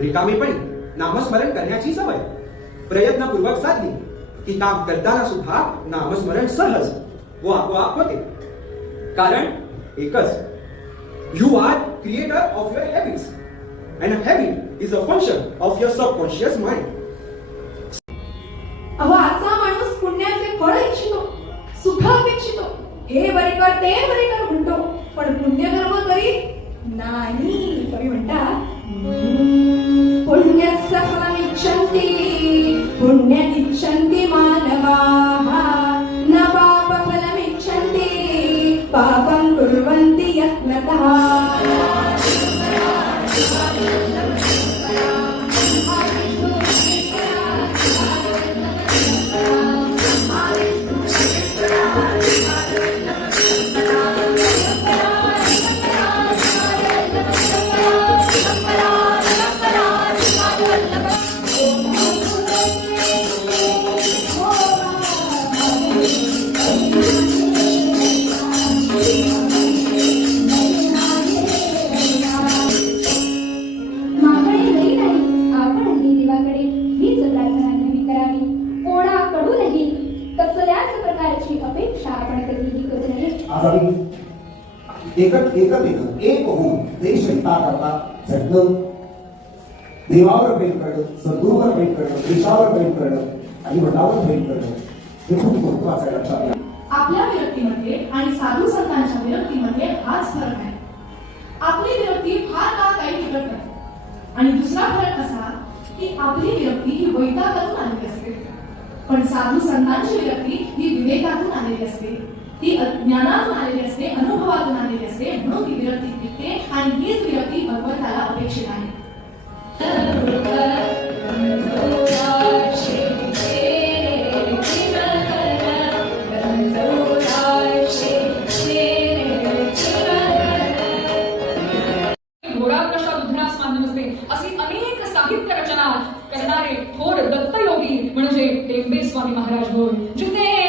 रिकामेपणी नामस्मरण करण्याची सवय प्रयत्नपूर्वक साधली की काम करताना सुद्धा नामस्मरण सहज व आपोआप होते. कारण एकच, you are creator of your habits and a habit is a function of your subconscious mind. अहो, आजचा माणूस पुण्याचे फळ इच्छितो, सुख अपेक्षितो, हे बरे कर ते बरे कर म्हणतो, पण पुण्यकर्म करीत नाही. कवी म्हणतात, पुण्यस्य फलमिच्छन्ति पुण्यमिच्छन्ति मानवाः न पापफलमिच्छन्ति पापं कुर्वन्ति यत्नतः. एक होऊन देश हिता करता झटणं, देवावर प्रेम करणं, सद्गुरूवर प्रेम करणं, देशावर प्रेम करणं आणि मनावर प्रेम करणं हे खूप महत्त्वाचं आहे. लक्षात घ्या. आपल्या विरक्तीमध्ये आणि साधू संतांच्या विरक्तीमध्ये हाच फरक आहे. आपली विरक्ती फार काळ काही टिकत नाही आणि दुसरा फरक असा की आपली विरक्ती ही वैतागातून आलेली असते, पण साधू संतांची विरक्ती ही विवेकातून आलेली असते, ती ज्ञानातून आलेली असते, अनुभवातून आलेली असते. म्हणून ती विरक्ती टिकते आणि हीच विरक्ती भगवंताला अपेक्षित आहे. अशी अनेक साहित्य रचना करणारे थोर दत्तयोगी म्हणजे टेंबे स्वामी महाराज होय. जिथे